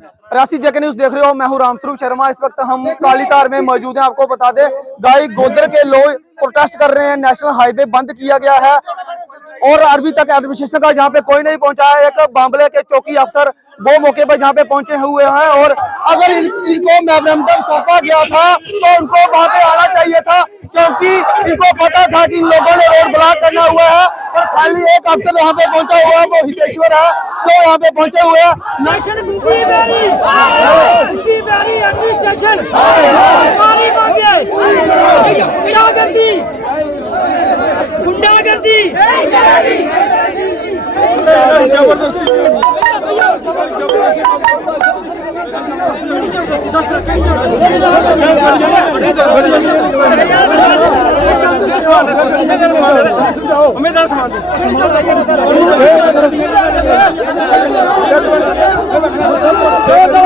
रियासी जेके news देख रहे हो, मैं हूं रामस्वरूप शर्मा। इस वक्त हम कालीतार में मौजूद हैं। आपको बता दें, गाय गोदर के लोग प्रोटेस्ट कर रहे हैं। नेशनल हाईवे बंद किया गया है और अभी तक एडमिनिस्ट्रेशन का यहाँ पे कोई नहीं पहुंचा है। एक बांबले के चौकी अफसर वो मौके पर जहाँ पे पहुंचे हुए हैं और अगर इनको मेमोरेंडम सौंपा गया था तो उनको वहां पे आना चाहिए था, क्योंकि इनको पता था कि इन लोगों ने रोड ब्लॉक करना हुआ है। और खाली एक अफसर यहाँ पे पहुंचा हुआ है, वो हितेश्वर है, जो यहाँ पे पहुंचे हुए हैं।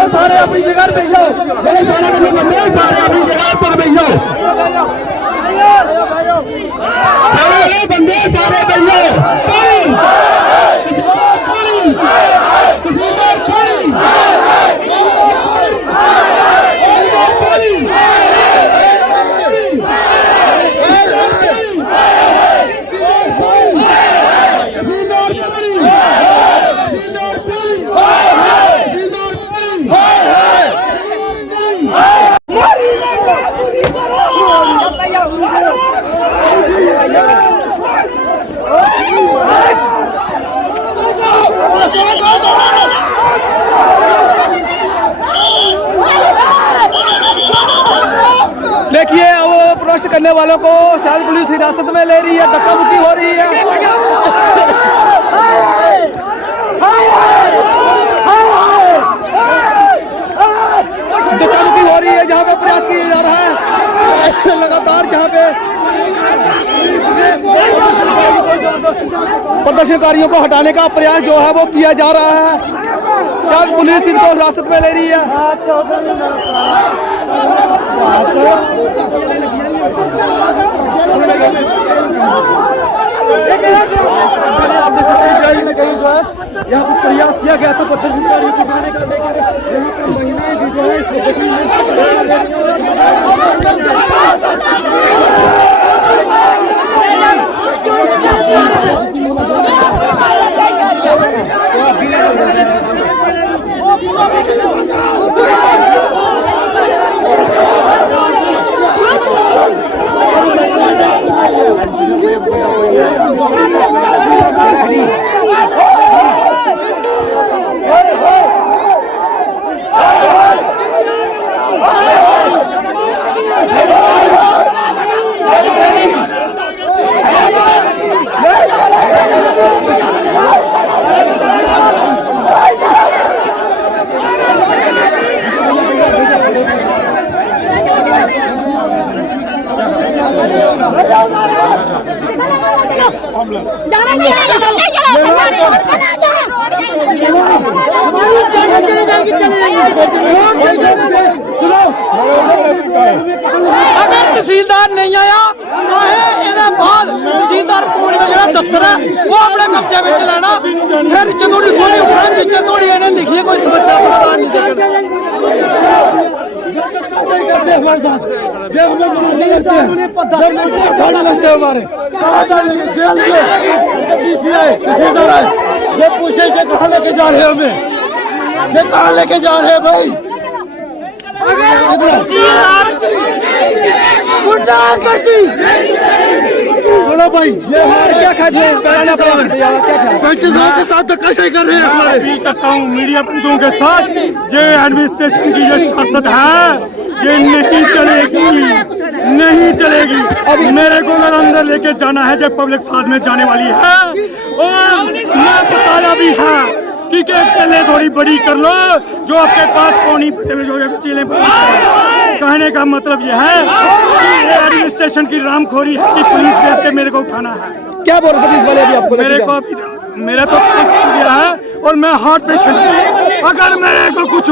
सारे अपनी जगह पे जाओ, सारे अपनी जगह पर बैठ जाओ, सारे बंदे सारे बैठ जाओ। देखिए, वो प्रोटेस्ट करने वालों को शायद पुलिस हिरासत में ले रही है, धक्का मुक्की हो रही है। धक्का मुक्की हो रही है, जहाँ पे प्रयास किया जा रहा है लगातार, जहाँ पे प्रदर्शनकारियों को हटाने का प्रयास जो है वो किया जा रहा है। शायद पुलिस इनको हिरासत में ले रही है। यहाँ पर प्रयास किया गया था प्रदर्शनकारियों को जाने का, लेकिन महिलाएं जो अगर तहसीलदार नहीं आया बाद तहसीलदार का दफ्तर है वो अपने कब्जे में लेना, फिर चंदोड़ी चंदोड़ी लिखिए कोई समस्या समाधान ये पूछे कहाँ लेके जा रहे हैं हमें, ये कहाँ लेके जा रहे हैं भाई। बोलो भाई, ये हार क्या खाते हैं? पंच साहब के साथ धक्काशाही कर रहे हैं हमारे। मीडिया बंधुओं के साथ ये एडमिनिस्ट्रेशन की जो सियासत है ये नहीं चलेगी, नहीं चलेगी। अब मेरे को अगर अंदर लेके जाना है जब पब्लिक साथ में जाने वाली है, और मैं बताया भी है कि चले थोड़ी बड़ी कर लो, जो आपके पास पौनी पटे में जो चीलें। कहने का मतलब ये है कि एडमिनिस्ट्रेशन की रामखोरी है कि पुलिस भेज के मेरे को उठाना है। क्या बोल रहे थे पुलिस वाले अभी आपको? मेरे को अभी मेरा तो गया है और मैं हार्ट पेशेंट हूँ। अगर मेरे को कुछ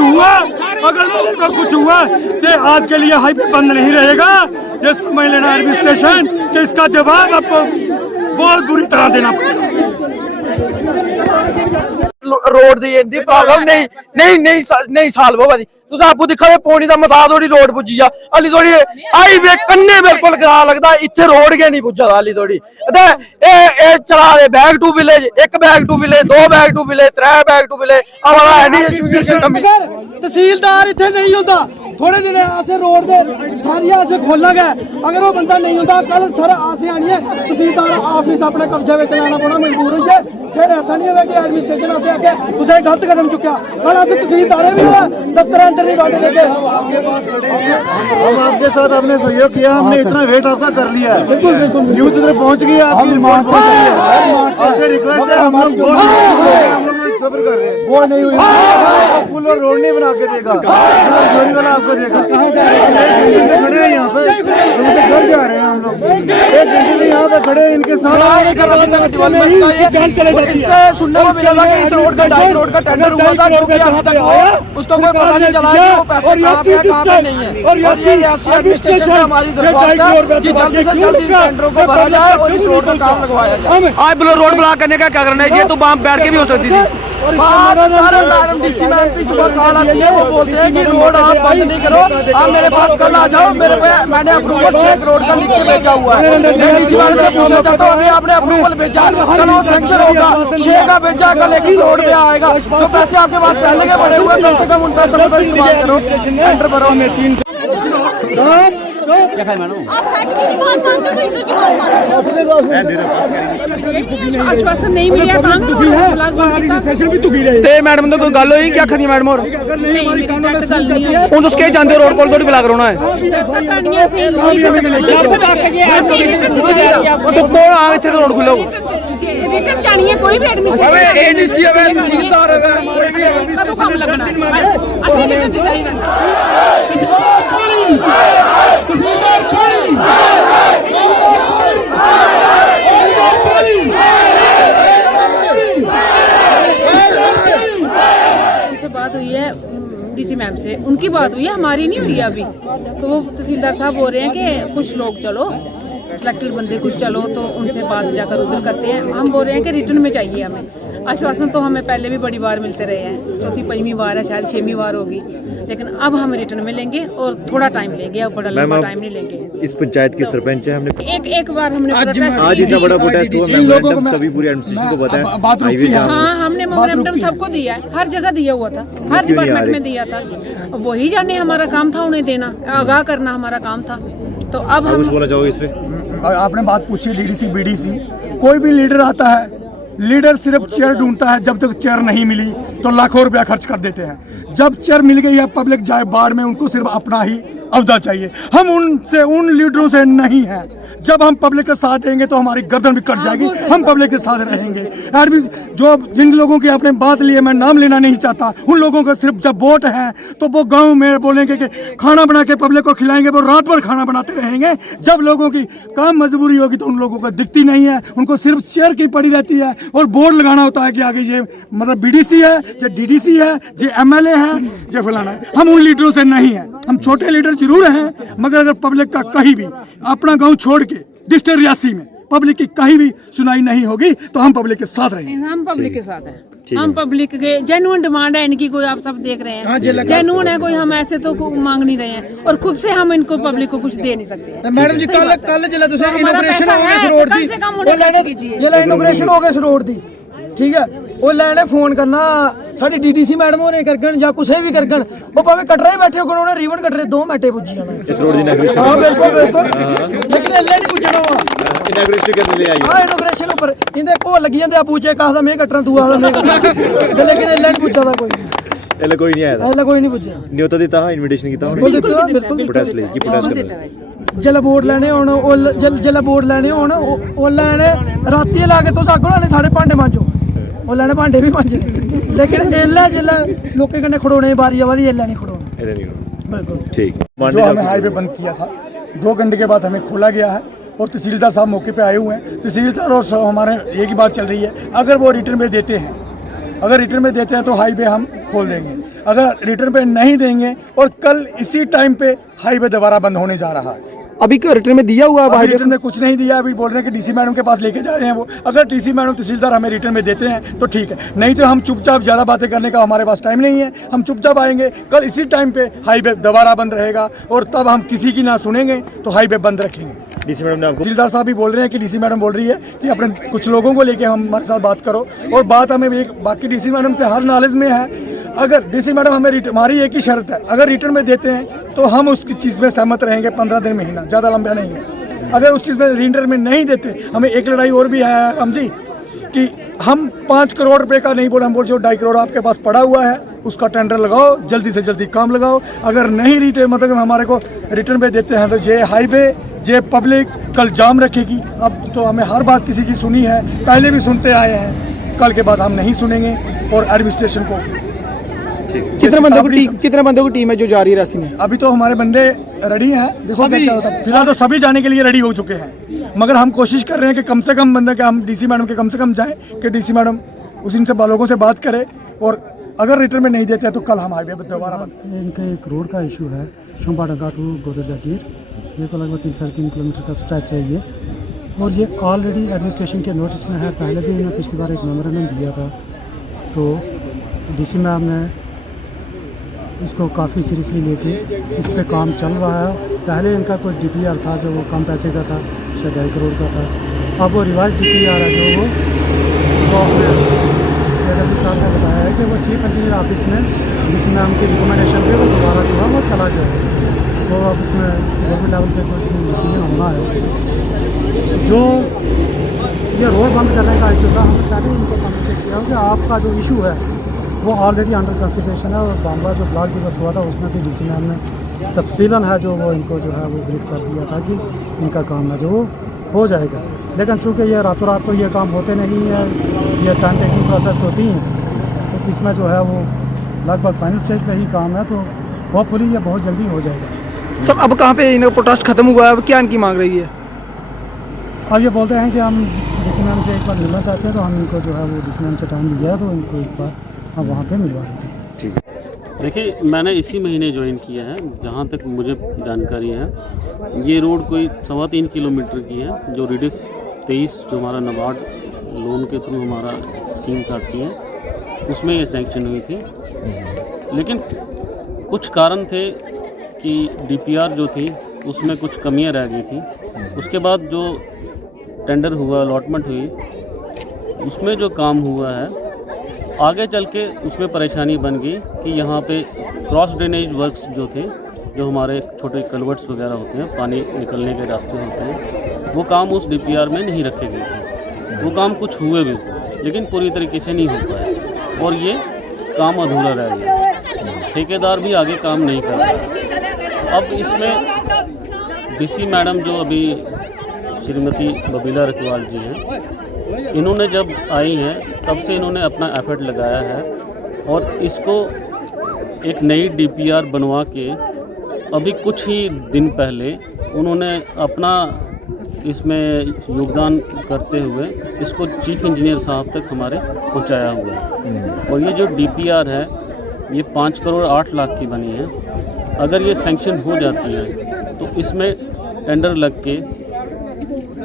हुआ तो आज के लिए हाईवे बंद नहीं रहेगा। ये समझ लेना एडमिनिस्ट्रेशन कि इसका जवाब आपको बहुत बुरी तरह देना पड़ेगा। रोड दी इंदी प्रॉब्लम नहीं सॉल्व होवा दी तुस आपू दिक्खा दे पौनी दा मता थोड़ी रोड पुज्जी जा हली थोड़ी हाईवे कन्ने बिल्कुल ग्रां लगदा इत्थे रोड गै नहीं पुज्जा दा हली थोड़ी ते ए चला दे बैक टू विलेज एक बैक टू विलेज दो बैक टू विलेज त्रै बैक टू विलेज आवाला है नहीं कमी तहसीलदार इतने नहीं होता थोड़े दिन ऐसे रोड दे थारियां ऐसे खोला गया अगर वो बंदा नहीं होता कल सर आसे आनी है तहसीलदार ऑफिस अपने कब्जे में लाना पड़ा मजबूर हुई है फिर ऐसा नहीं होगा कि एडमिनिस्ट्रेशन आसे आके उसे गलत कदम चुका कल ऐसे तहसीलदार भी हुआ दफ्तर अंदर नहीं बांटे देखे हम आपके साथ हमने सहयोग किया हमने इतना वेट आपका कर लिया है बिल्कुल बिल्कुल न्यूज उधर पहुंच गई आपकी रिपोर्ट पहुंच गई है आपसे रिक्वेस्ट है हम लोग सब्र कर रहे हैं वो नहीं हुई पुल और रोड नहीं बना के देगा चोरी वाला आपको देगा खड़े हैं यहाँ पे उनसे घर जा रहे हैं हम लोग एक घंटे से यहाँ पे खड़े हैं इनके साथ जान चले जाती है सुनने को मिला था कि इस रोड का डाई रोड का टेंडर हुआ था जो कि अभी तक हुआ उसको कोई पता नहीं चला कि वो पैसे कहाँ पे नहीं है और ये रियासी एडमिनिस्ट्रेशन में हमारी दरख्वास्त है कि जल्दी से जल्दी इन टेंडरों को भरा जाए और इस रोड का काम लगवाया जाए आज बोलो रोड ब्लॉक करने का क्या करना है ये तो वहाँ बैठ के भी हो सकती थी मैडम डीसी मैम की सुबह कॉल आती है वो बोलते हैं कि रोड आप बंद नहीं करो आप मेरे पास कल आ जाओ मेरे पे मैंने अप्रूवल 6 करोड़ का लिख के भेजा हुआ है डीसी वाले से पूछना चाहता हूँ अभी आपने अप्रूवल भेजा कल वो सैंक्शन होगा 6 का भेजा कल एक रोड पे आएगा जो पैसे आपके पास पहले के बड़े हुए कम से कम उन पैसों का इस्तेमाल करो टेंडर भरो आश्वासन नहीं मिला ते मैडम तो कोई गल होई क्या खरी मैडम और हूं तुस केह् चाहंदे हो रोड कोल थोड़ी ब्लॉक रौह्ना है तो कौन आ इत्थे तो रोड खुल्लो रिटर्न चाहिए कोई भी एडमिशन एडीसी होवे तहसीलदार होवे कोई भी कदों काम लगना असली रिटर्न चाहिए बात हुई है डीसी मैम से उनकी बात हुई है हमारी नहीं हुई है अभी तो वो तहसीलदार साहब बोल रहे हैं कि कुछ लोग चलो सिलेक्टेड बंदे कुछ चलो तो उनसे बात जाकर उधर करते हैं हम बोल रहे हैं कि रिटर्न में चाहिए हमें आश्वासन तो हमें पहले भी बड़ी बार मिलते रहे हैं चौथी पंजवीं बार है शायद 6वीं बार होगी लेकिन अब हम रिटर्न में लेंगे और थोड़ा टाइम लेंगे अब बड़ा लंबा टाइम नहीं लेंगे इस पंचायत के सरपंच है हमने एक बार हमने आज इतना बड़ा प्रोटेस्ट हुआ मेमोरेंडम सभी पूरी एडमिनिस्ट्रेशन को पता है हाईवे जाम हाँ हमने मेमोरेंडम सबको दिया है हर जगह दिया हुआ था हर डिपार्टमेंट में दिया था वही जाने हमारा काम था उन्हें देना आगाह करना हमारा काम था तो अब हम बोला चाहोगे इस पे आपने बात पूछी डीडीसी बीडीसी कोई भी लीडर आता है लीडर सिर्फ चेयर ढूंढता है जब तक चेयर नहीं मिली तो लाखों रुपया खर्च कर देते हैं जब चेयर मिल गई है पब्लिक जाए बाढ़ में उनको सिर्फ अपना ही अवदा चाहिए हम उन लीडरों से नहीं हैं जब हम पब्लिक के साथ देंगे तो हमारी गर्दन भी कट जाएगी हम पब्लिक के साथ रहेंगे जो जिन लोगों की आपने बात ली है मैं नाम लेना नहीं चाहता उन लोगों को सिर्फ जब वोट है तो वो गांव में बोलेंगे कि खाना बना के पब्लिक को खिलाएंगे वो रात भर खाना बनाते रहेंगे जब लोगों की काम मजबूरी होगी तो उन लोगों को दिखती नहीं है उनको सिर्फ चेयर की पड़ी रहती है और बोर्ड लगाना होता है कि आगे ये मतलब बीडीसी है ये डीडीसी है ये एमएलए है ये फलाना है हम उन लीडरों से नहीं है हम छोटे लीडर जरूर हैं मगर अगर पब्लिक का कहीं भी अपना गांव छोड़ के डिस्ट्रिक्ट रियासी में पब्लिक की कहीं भी सुनाई नहीं होगी तो हम पब्लिक के साथ रहेंगे हम पब्लिक के साथ हैं हम पब्लिक के जेन्युइन डिमांड है इनकी कोई आप सब देख रहे हैं जेन्युइन है कोई हम ऐसे तो मांग नहीं रहे हैं और खुद से हम इनको पब्लिक को कुछ दे नहीं सकते मैडम जी कल जिला तुसे इनॉग्रेशन हो गया इस रोड दी जिला इनॉग्रेशन हो गया इस रोड दी ठीक है वो लैने फोन करना साडी डीडीसी मैडम होने करगन या कुछ भी करगन वो भावे कटरे ही बैठे होगन उन्हें रिबन कटरे 2 मिनटे पुजी जाना इस रोड दी इनॉग्रेशन हां बिल्कुल लेकिन एल्ले नहीं पुजना वा इनॉग्रेशन करने ले आई हां इनॉग्रेशन ऊपर इंदे को लगी जांदे आ पूछे कहा मैं कटरा तू आदा मैं कटरा लेकिन एल्ले नहीं पुछदा कोई एल्ले कोई नहीं आया एल्ले कोई नहीं पुछया न्योता दिता हा इनविटेशन कीता बिल्कुल प्रोटेस्ट ले की प्रोटेस्ट करना जला बोर्ड लेने होन जला बोर्ड लेने होन ओ लेने राती ला के तुस आखो ना साढ़े भांडे मांजो ओ लेने भांडे भी मांजे लेकिन एल्ला जिला लोके कन्ने खड़ोने बारी वाली एल्ला नहीं खड़ोना बिल्कुल ठीक जो हमें हाईवे बंद किया था 2 घंटे के बाद हमें खोला गया है और तहसीलदार साहब मौके पे आए हुए हैं तहसीलदार और हमारे एक ही बात चल रही है अगर वो रिटर्न में देते हैं तो हाईवे हम खोल देंगे अगर रिटर्न पे नहीं देंगे और कल इसी टाइम पे हाईवे दोबारा बंद होने जा रहा है अभी रिटर्न में दिया हुआ है अभी भाई? रिटर्न में कुछ नहीं दिया, अभी बोल रहे हैं कि डीसी मैडम के पास लेके जा रहे हैं वो। अगर डीसी मैडम तहसीलदार हमें रिटर्न में देते हैं तो ठीक है, नहीं तो हम चुपचाप, ज़्यादा बातें करने का हमारे पास टाइम नहीं है, हम चुपचाप आएंगे। कल इसी टाइम पे हाईवे दोबारा बंद रहेगा और तब हम किसी की ना सुनेंगे तो हाईवे बंद रखेंगे। डीसी मैडम ने आपको तहसीलदार साहब भी बोल रहे हैं कि डीसी मैडम बोल रही है कि अपने कुछ लोगों को लेके हमारे साथ बात करो, और बात हमें एक बाकी डीसी मैडम के हर नॉलेज में है। अगर डीसी मैडम हमें हमारी एक ही शर्त है, अगर रिटर्न में देते हैं तो हम उसकी चीज़ में सहमत रहेंगे 15 दिन महीना, ज़्यादा लंबा नहीं है। अगर उस चीज़ में रिटर्न में नहीं देते, हमें एक लड़ाई और भी है हम जी, कि हम 5 करोड़ रुपए का नहीं बोले, हम बोल जो 2.5 करोड़ आपके पास पड़ा हुआ है उसका टेंडर लगाओ, जल्दी से जल्दी काम लगाओ। अगर नहीं रिटर्न मतलब हमारे को रिटर्न पे देते हैं तो जे हाईवे जे पब्लिक कल जाम रखेगी। अब तो हमें हर बात किसी की सुनी है, पहले भी सुनते आए हैं, कल के बाद हम नहीं सुनेंगे। और एडमिनिस्ट्रेशन को कितने बंदों की टीम है जो जा रही है रैसी में? अभी तो हमारे बंदे रेडी हैं, देखो क्या होता है। फिलहाल तो सभी जाने के लिए रेडी हो चुके हैं, मगर हम कोशिश कर रहे हैं कि कम से कम बंदे के हम डीसी मैडम के कम से कम जाएं, कि डीसी मैडम उस इनसे लोगों से बात करे, और अगर रिटर्न में नहीं देते तो कल हम हाईवे पर दोबारा बंद। इनका एक रोड का इशू है, शंबाडंगा टू गोदर जागीर, ये को लगभग 3-3.5 किलोमीटर का स्ट्रेच है ये, और ये ऑलरेडी एडमिनिस्ट्रेशन के नोटिस में है। पहले भी इन्होंने पिछली बार एक मेमोरेंडम दिया था, तो डीसी मैम ने इसको काफ़ी सीरियसली लेके इस पे काम चल रहा है। पहले इनका कोई डीपीआर था जो वो कम पैसे का था, शायद 2.5 करोड़ का था, अब वो रिवाइज डीपीआर है जो वो साहब ने बताया है कि वो चीफ इंजीनियर ऑफिस में डीसी मैम की रिकमेंडेशन पे वो दोबारा जो है वो चला गया है। तो अब उसमें गवर्नमेंट लेवल पे कुछ डिसीजन होना है। जो ये रोड बंद करने का इशू था, हमने पहले इनको कम्युनिकेट किया कि आपका जो इशू है वो ऑलरेडी अंडर कंसिडरेशन है, और बांग्ला जो ब्लॉक दिवस हुआ था उसमें भी डीसी मैम ने तफसीलन है जो वो इनको जो है वो ब्रीफ कर दिया था कि इनका काम है जो वो हो जाएगा। लेकिन चूँकि ये रातों रात तो ये काम होते नहीं है, ये टाइम टेकिंग प्रोसेस होती हैं, तो इसमें जो है वो लगभग फाइनल स्टेज पे ही काम है, तो होपफुली ये बहुत जल्दी हो जाएगा। सर अब कहाँ पे इनका प्रोटेस्ट खत्म हुआ है, अब क्या इनकी मांग रही है? अब ये बोलते हैं कि हम डीसी मैम से एक बार मिलना चाहते हैं, तो हम इनको जो है वो डीसी मैम से टाइम दिया है, तो इनको एक बार हम वहाँ पे मिलवा देंगे। देखिए, मैंने इसी महीने ज्वाइन किया है, जहाँ तक मुझे जानकारी है ये रोड कोई 3.25 किलोमीटर की है, जो रिडिफ 23 जो हमारा नाबार्ड लोन के थ्रू हमारा स्कीम्स आती हैं उसमें ये सैंक्शन हुई थी। लेकिन कुछ कारण थे कि डीपीआर जो थी उसमें कुछ कमियां रह गई थी। उसके बाद जो टेंडर हुआ, अलॉटमेंट हुई, उसमें जो काम हुआ है आगे चल के उसमें परेशानी बन गई कि यहाँ पे क्रॉस ड्रेनेज वर्क्स जो थे, जो हमारे छोटे कलवर्ट्स वगैरह होते हैं, पानी निकलने के रास्ते होते हैं, वो काम उस डीपीआर में नहीं रखे गए थे। वो काम कुछ हुए भी लेकिन पूरी तरीके से नहीं हो पाए, और ये काम अधूरा रह गया। ठेकेदार भी आगे काम नहीं कर रहा। अब इसमें डीसी मैडम जो अभी श्रीमती बबीला रखवाल जी हैं, इन्होंने जब आई हैं तब से इन्होंने अपना एफर्ट लगाया है, और इसको एक नई डीपीआर बनवा के अभी कुछ ही दिन पहले उन्होंने अपना इसमें योगदान करते हुए इसको चीफ इंजीनियर साहब तक हमारे पहुंचाया हुआ है। और ये जो डीपीआर है ये 5 करोड़ 8 लाख की बनी है। अगर ये सैंक्शन हो जाती है तो इसमें टेंडर लग के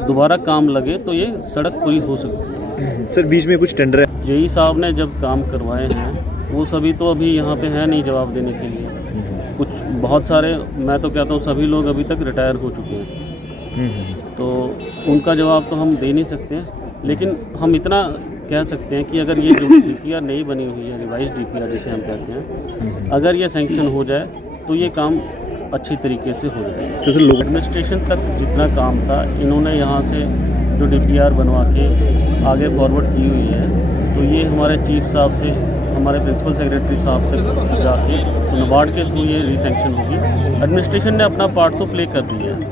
दोबारा काम लगे तो ये सड़क पूरी हो सकती है। सर बीच में कुछ टेंडर है, यही साहब ने जब काम करवाए हैं वो सभी तो अभी यहाँ पे है नहीं जवाब देने के लिए। कुछ बहुत सारे, मैं तो कहता हूँ सभी लोग अभी तक रिटायर हो चुके हैं, तो उनका जवाब तो हम दे नहीं सकते हैं। लेकिन हम इतना कह सकते हैं कि अगर ये जो डीपीआर नई बनी हुई है, रिवाइज डीपीआर जिसे हम कहते हैं, अगर ये सैंक्शन हो जाए तो ये काम अच्छी तरीके से हो जाएगा। तो सर लोग एडमिनिस्ट्रेशन तक जितना काम था इन्होंने यहाँ से जो डीपीआर बनवा के आगे फॉरवर्ड की हुई है, तो ये हमारे चीफ साहब से हमारे प्रिंसिपल सेक्रेटरी साहब तक जाके तो नाबार्ड के थ्रू ये रीसैंक्शन होगी। एडमिनिस्ट्रेशन ने अपना पार्ट तो प्ले कर दिया है,